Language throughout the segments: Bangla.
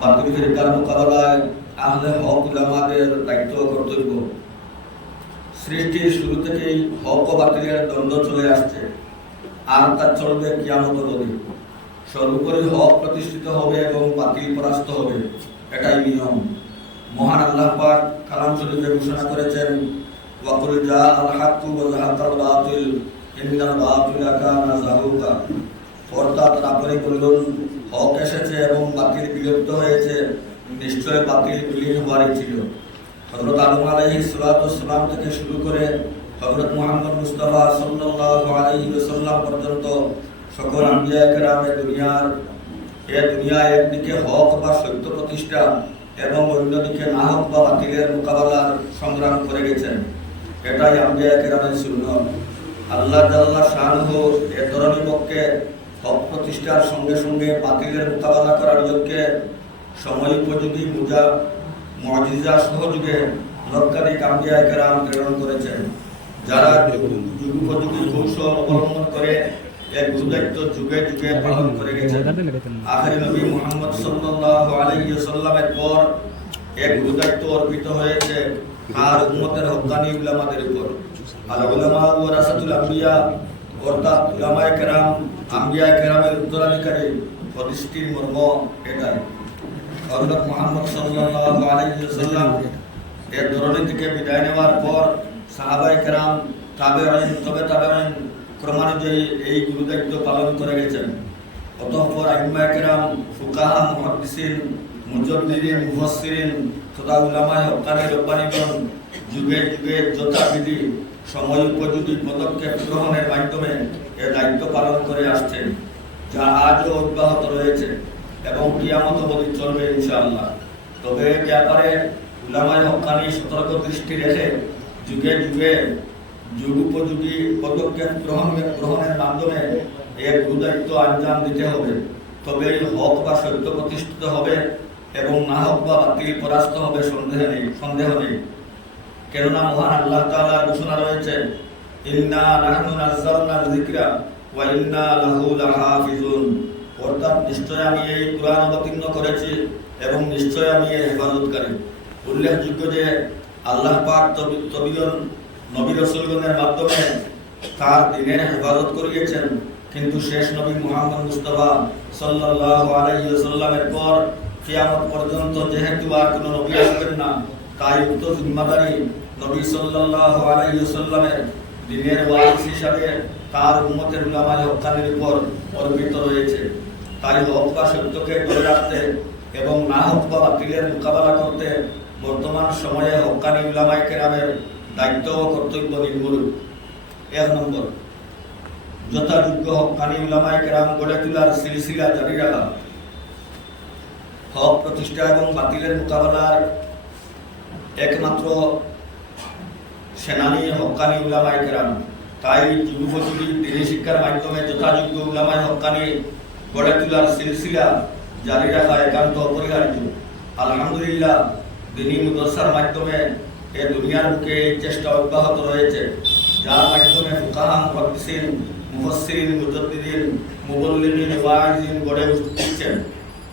বাতিল ফিরকার মোকাবেলায় আহলে হক উলামাদের দায়িত্ব কর্তব্য। সৃষ্টির শুরু থেকেই হক ও বাতিলের দ্বন্দ্ব চলে আসছে। আর তা চলবে কিয়ামত অবধি সর্বোপরি হক প্রতিষ্ঠিত হবে এবং বাতিল পরাস্ত হবে, এটাই নিয়ম। মহান আল্লাহ পাক কালাম শরীফে ঘোষণা করেছেন, ওয়াকুল জা আল হাক্কু ওয়া যাহাকাল বাতিল, ইন্নাল বাতিলা কানা যাহুকা অর্থাৎ আপনি বললেন হক এসেছে এবং বাতিল বিলুপ্ত হয়েছে, নিশ্চয় বাতিল বিলীন হওয়ারই ছিল। হজরত আলম আলাইহি সালাম থেকে শুরু করে হজরত মোহাম্মদ মুস্তাফা সাল্লাল্লাহু আলাইহি ওয়াসাল্লাম পর্যন্ত সকল আম্বিয়া দুনিয়ার, এ দুনিয়া একদিকে হক বা সত্য প্রতিষ্ঠা এবং অন্যদিকে না হক বা বাতিলের মোকাবেলার সংগ্রাম করে গেছেন। এটাই আম্বিয়া কেরামের সুন্নত। আল্লাহ জাল্লাহ শাহ এ ধরনের পক্ষে হক প্রতিষ্ঠার সঙ্গে সঙ্গে বাতিলের মোকাবেলা করার লক্ষ্যে সময় উপযোগী মুজা মজিজা সহযোগে লক্ষাধিক আম্বিয়া কেরাম প্রেরণ করেছেন। যারা যুগ উপযোগী কৌশল অবলম্বন করে এক গুরুদায়িত্ব যুগে যুগে পালন করে গেছেন। আখেরি নবী মুহাম্মদ আলাইহি সাল্লামের পর এক গুরুদায়িত্ব অর্পিত হয়েছে আর উম্মতের হক্কানি উলামাদের উপর। আল উলামা ওয়ারাসাতুল আম্বিয়া অর্থাৎ উলামায়ে কেরাম আম্বিয়া কেরামের উত্তরাধিকারী প্রতিষ্ঠির মর্ম এটাই। হযরত মুহাম্মদ সাল্লাল্লাহু আলাইহি সাল্লাম এর ধরনের থেকে বিদায় নেওয়ার পর সাহাবায়ে কেরাম, তাবেঈন, তবে তাবেঈন ক্রমানুযায়ী এই গুরুদায়িত্ব পালন করে গেছেন। অতঃপর আইম্মা কেরাম, ফুকাহা, মুহাদ্দিসিন, মুজাদ্দিদিন, মুফাসসিরিন তথা উলামায়ে হক্কানি রব্বানিগণ যুগে যুগে যথাবিধি সময় উপযোগী পদক্ষেপ গ্রহণের মাধ্যমে এ দায়িত্ব পালন করে আসছেন, যা আজও অব্যাহত রয়েছে এবং কিয়ামত অবধি চলবে ইনশাআল্লাহ। তবে এ ব্যাপারে উলামায় হকানি সতর্ক দৃষ্টি রেখে যুগে যুগে যুগ উপযোগী পদক্ষেপ গ্রহণ গ্রহণের মাধ্যমে এর গুরুদায়িত্ব আঞ্জাম দিতে হবে। তবে হক বা সত্য প্রতিষ্ঠিত হবে এবং না হক বা বাতিল পরাস্ত হবে সন্দেহ নেই সন্দেহ নেই। কেননা মহান আল্লাহ তাআলার ঘোষণা রয়েছে ইন্না নাহনু নাযালনা যিকরা ওয়া ইন্না লাহু লাহাফিজুন। অর্থাৎ নিশ্চয় আমি এই অবতীর্ণ করেছি এবং নিশ্চয় আমি এর উল্লেখযোগ্য যে আল্লাহ পাক নবী রসুলগণের মাধ্যমে তার দিনের হেফাজত করিয়েছেন, কিন্তু শেষ নবী মুহাম্মদ মুস্তাফা সাল্লাল্লাহু আলাইহি ওয়াসাল্লামের পর কিয়ামত পর্যন্ত যেহেতু আর কোনো নবী আসবেন না তাই উক্ত জিম্মাদারি নবী সাল্লাল্লাহু আলাইহি ওয়াসাল্লামের দিনের ওয়ারিস হিসাবে তার উম্মতের উলামায়ে হক্কানির উপর অর্পিত রয়েছে। তাই হক বা সত্যকে ধরে রাখতে এবং না হক বা বাতিলের মোকাবেলা করতে বর্তমান সময়ে হক্কানি উলামায়ে কেরামের দায়িত্ব ও কর্তব্য নির্মূল। এক নম্বর, যথাযোগ্য হকানি উলামায়ে কেরাম গড়ে তোলার সিলসিলা জারি রাখা। হক প্রতিষ্ঠা এবং বাতিলের মোকাবেলার একমাত্র সেনানি হকানি উলামায়ে কেরাম। তাই যুগোপযোগী দিনী শিক্ষার মাধ্যমে যথাযোগ্য উলামায়ে হকানি গড়ে তোলার সিলসিলা জারি রাখা একান্ত অপরিহার্য। আলহামদুলিল্লাহ, দিনী মুদরসার মাধ্যমে এ দুনিয়ার বুকে এই চেষ্টা অব্যাহত রয়েছে। যার মাধ্যমে ফুকাহা মুহাদ্দিসিন, মুফাসসিরিন, মুজাদ্দিদিন মুবল্লিগিন গড়ে উঠছেন।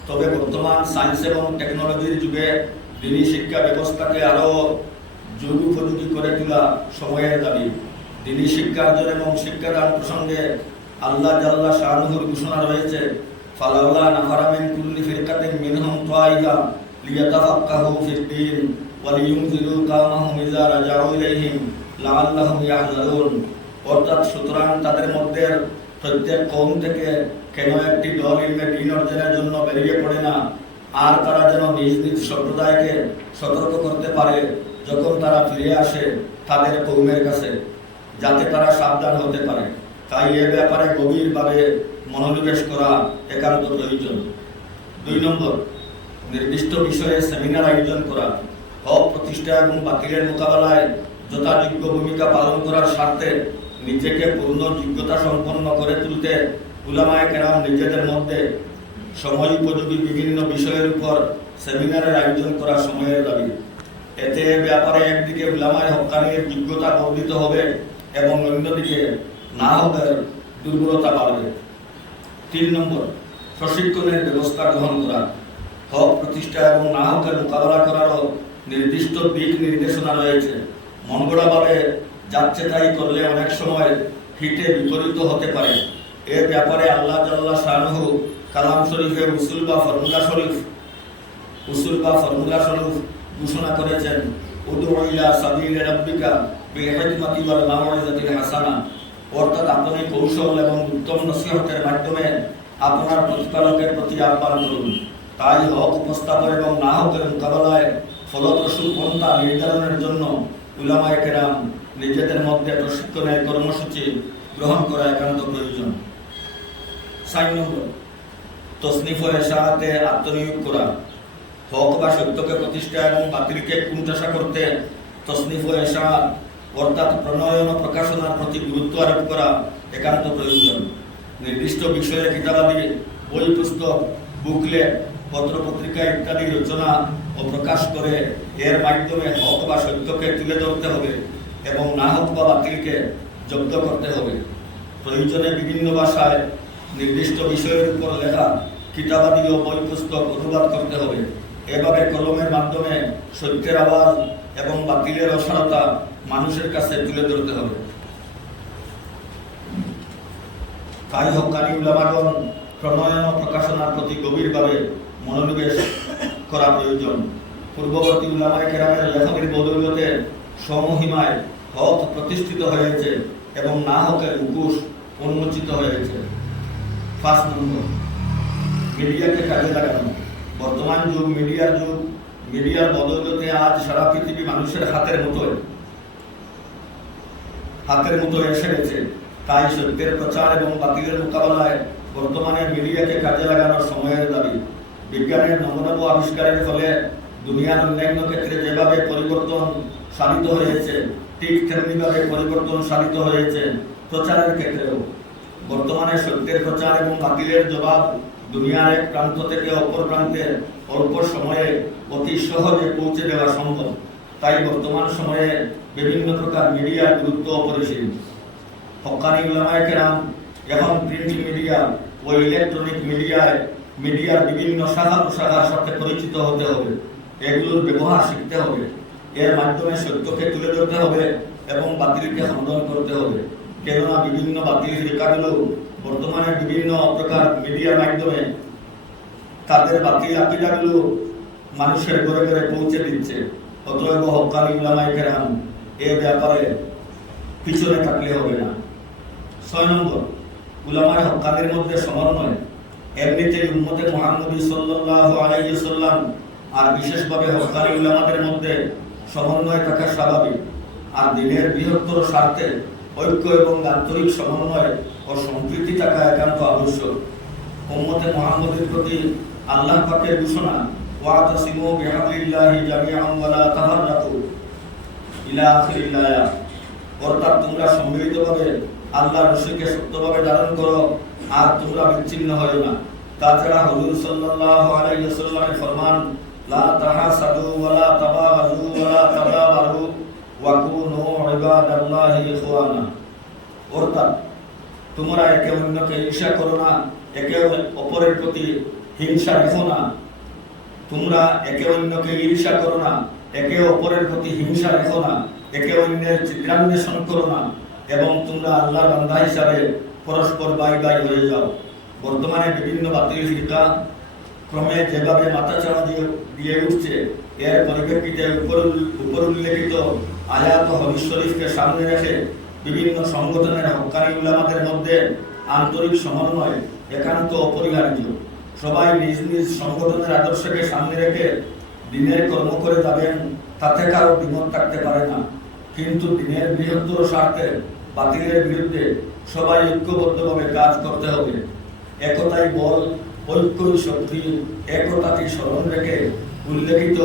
তবে বর্তমান সায়েন্স এবং টেকনোলজির যুগে দিনী শিক্ষা ব্যবস্থাকে আরও যুগ উপযোগী করে তোলা সময়ের দাবি। দিনী শিক্ষার্জন এবং শিক্ষাদান প্রসঙ্গে আল্লাহ জাল্লা শাহনুহুর ঘোষণা রয়েছে, ফালাউলা নাফারা মিন কুল্লি ফিরকাতিন মিনহুম লিয়াতাফাক্কাহু ফিদ-দীন কাওমাহুম ইযা রাজাউ ইলাইহিম লাআল্লাহুম ইয়াহযারুন অর্থাৎ সুতরাং তাদের মধ্যে প্রত্যেক কৌম থেকে কেন একটি দল ইলমে দিন অর্জনের জন্য বেরিয়ে পড়ে না? আর তারা যেন নিজ নিজ সম্প্রদায়কে সতর্ক করতে পারে যখন তারা ফিরে আসে তাদের কৌমের কাছে, যাতে তারা সাবধান হতে পারে। তাই এ ব্যাপারে গভীরভাবে মনোনিবেশ করা একান্ত প্রয়োজন। দুই নম্বর, নির্দিষ্ট বিষয়ে সেমিনার আয়োজন করা। হক প্রতিষ্ঠা এবং বাতিলের মোকাবেলায় যথাযোগ্য ভূমিকা পালন করার স্বার্থে নিজেকে পূর্ণ যোগ্যতা সম্পন্ন করে তুলতে উলামায়ে কেরাম নিজেদের মধ্যে সময় উপযোগী বিভিন্ন বিষয়ের উপর সেমিনারের আয়োজন করা সময়ের দাবি। এতে ব্যাপারে একদিকে উলামায়ে হক্কানির যোগ্যতা বর্ধিত হবে এবং অন্যদিকে না হকের দুর্বলতা বাড়বে। তিন নম্বর, প্রশিক্ষণের ব্যবস্থা গ্রহণ করা। হক প্রতিষ্ঠা এবং না হকের মোকাবেলা করারও নির্দিষ্ট দিক নির্দেশনা রয়েছে। মনগড়াভাবে যাচ্ছে তাই করলে অনেক সময় হিতে বিপরীত হতে পারে। এ ব্যাপারে আল্লাহ জাল্লাহ শাহরুহ কালাম শরীফের উসুল বা ফর্মুলা শরীফ, উসুল বা ফর্মুলা শরীফ ঘোষণা করেছেন সাবিল হাসানা। অর্থাৎ কৌশল এবং মাধ্যমে আপনার প্রতি আহ্বান করুন। তাই এবং না নির্ধারণের জন্য উলামায়ে কেরাম নিজেদের মধ্যে প্রশিক্ষণের কর্মসূচি গ্রহণ করা একান্ত প্রয়োজন। তসনিফ ও এশারাতে আত্মনিয়োগ করা। হক বা সত্যকে প্রতিষ্ঠা এবং বাতিলকে কুণ্ঠাসা করতে তসনিফ ও এশারাত অর্থাৎ প্রণয়ন প্রকাশনার প্রতি গুরুত্ব আরোপ করা একান্ত প্রয়োজন। নির্দিষ্ট বিষয়ে কিতাবাদি, বই, পুস্তক, বুকলেট পত্র পত্রিকা ইত্যাদি রচনা ও প্রকাশ করে এর মাধ্যমে হক বা সত্যকে তুলে ধরতে হবে এবং না হক বা বাতিলকে জব্দ করতে হবে। প্রয়োজনে বিভিন্ন ভাষায় নির্দিষ্ট বিষয়ের উপর লেখা কিতাবাদি ও বই পুস্তক অনুবাদ করতে হবে। এভাবে কলমের মাধ্যমে সত্যের আওয়াজ এবং বাতিলের অসারতা মানুষের কাছে তুলে ধরতে হবে। তাই হকানি উলামাগণ প্রণয়ন ও প্রকাশনার প্রতি গভীরভাবে মনোনিবেশ করা প্রয়োজন। পূর্ববর্তী উলামায় কেরামের লেখনের বদৌলতে সমহিমায় হক প্রতিষ্ঠিত হয়েছে এবং না হকের মুখোশ উন্মোচিত হয়েছে। পাঁচ নম্বর মিডিয়াকে কাজে লাগানো। বর্তমান যুগ, মিডিয়ার যুগ। মিডিয়ার বদৌলতে আজ সারা পৃথিবী মানুষের হাতের মতোই। হাতের মতো এসে গেছে। তাই সত্যের প্রচার এবং বাতিলের মোকাবেলায় বর্তমানে মিডিয়াকে কাজে লাগানোর সময়ের দাবি। বিজ্ঞানের নমনব আবিষ্কারের ফলে দুনিয়ার অন্যান্য ক্ষেত্রে যেভাবে পরিবর্তন সাধিত হয়েছে, ঠিক তেমনিভাবে পরিবর্তন সাধিত হয়েছে প্রচারের ক্ষেত্রেও। বর্তমানে সত্যের প্রচার এবং বাতিলের জবাব দুনিয়ার এক প্রান্ত থেকে অপর প্রান্তে অল্প সময়ে অতি সহজে পৌঁছে দেওয়া সম্ভব। তাই বর্তমান সময়ে বিভিন্ন প্রকার মিডিয়ার গুরুত্ব অপরিসীম। হকানি উলামায়ে কেরাম এখন প্রিন্ট মিডিয়া ও ইলেকট্রনিক মিডিয়ায় মিডিয়ার বিভিন্ন শাখা প্রশাখার সাথে পরিচিত হতে হবে। এগুলোর ব্যবহার শিখতে হবে। এর মাধ্যমে সত্যকে তুলে ধরতে হবে এবং বাতিলকে খণ্ডন করতে হবে। কেননা বিভিন্ন বাতিল ফিরকাগুলো বর্তমানে বিভিন্ন প্রকার মিডিয়ার মাধ্যমে তাদের বাতিল আকিদাগুলো মানুষের ঘরে ঘরে পৌঁছে দিচ্ছে। অতএব হকানি উলামায়ে কেরাম এ ব্যাপারে পিছনে থাকলে হবে না। ছয় নম্বর, উলামায় হকানের মধ্যে সমন্বয়। এমনিতেই উম্মতে মুহাম্মদী সাল্লাল্লাহু আলাইহি সাল্লাম আর বিশেষভাবে হকানি উলামাদের মধ্যে সমন্বয় থাকা স্বাভাবিক। আর দিনের বৃহত্তর স্বার্থে ঐক্য এবং আন্তরিক সমন্বয় ও সম্প্রীতি থাকা একান্ত আবশ্যক। উম্মতে মুহাম্মদের প্রতি আল্লাহ পাকের ঘোষণা জামিআন ইলা আখিরিল আয়াত অর্থাৎ তোমরা সম্মিলিতভাবে আল্লাহর রশিকে সত্যভাবে ধারণ করো, আর তোমরা বিচ্ছিন্ন হও না। তাছাড়া হুজুর সাল্লাল্লাহু আলাইহি ওয়াসাল্লামের ফরমান, লা তাহাসাদু ওয়া লা তাবাগাজু ওয়া ওয়া কুনু ইবাদাল্লাহি ইখওয়ানা অর্থাৎ, তোমরা একে অন্যকে ঈর্ষা করো না, একে অপরের প্রতি হিংসা রেখো না। তোমরা একে অন্যকে ঈর্ষা করো না, একে অপরের প্রতি হিংসা রেখো না, একে অন্যের চিত্রান্বেষণ করো না এবং তোমরা আল্লাহর বান্দা হিসাবে পরস্পর বাই বাই হয়ে যাও। বর্তমানে বিভিন্ন বাতিল ফিরকা ক্রমে যেভাবে মাথাচাড়া দিয়ে দিয়ে উঠছে, এর পরিপ্রেক্ষিতে উপর উপর উল্লেখিত আয়াত হদিস শরীফকে সামনে রেখে বিভিন্ন সংগঠনের হকানি উলামাদের মধ্যে আন্তরিক সমন্বয়, একান্ত অপরিহার্য। সবাই নিজ নিজ সংগঠনের আদর্শকে সামনে রেখে দিনের কর্ম করে যাবেন, তাতে কারও দ্বিমত থাকতে পারে না। কিন্তু দিনের বৃহত্তর স্বার্থে, বাতিলের বিরুদ্ধে সবাই ঐক্যবদ্ধভাবে কাজ করতে হবে। একতাই বল ঐক্যই শক্তি একতাকে স্মরণ রেখে উল্লেখিত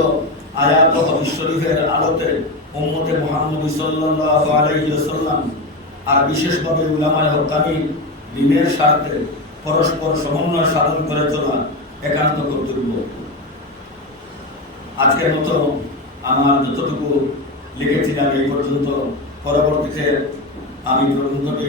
আয়াত হদিস শরীফের আলোতে উম্মতে মুহাম্মদ সাল্লাল্লাহু আলাইহি ওয়াসাল্লাম আর বিশেষভাবে উলামায়ে দিনের স্বার্থে পরস্পর সমন্বয় সাধন করে চলা একান্ত কর্তব্য। আজকের মতো আমার যতটুকু লিখেছিলাম এই পর্যন্ত, পরবর্তীতে আমি গ্রন্থটি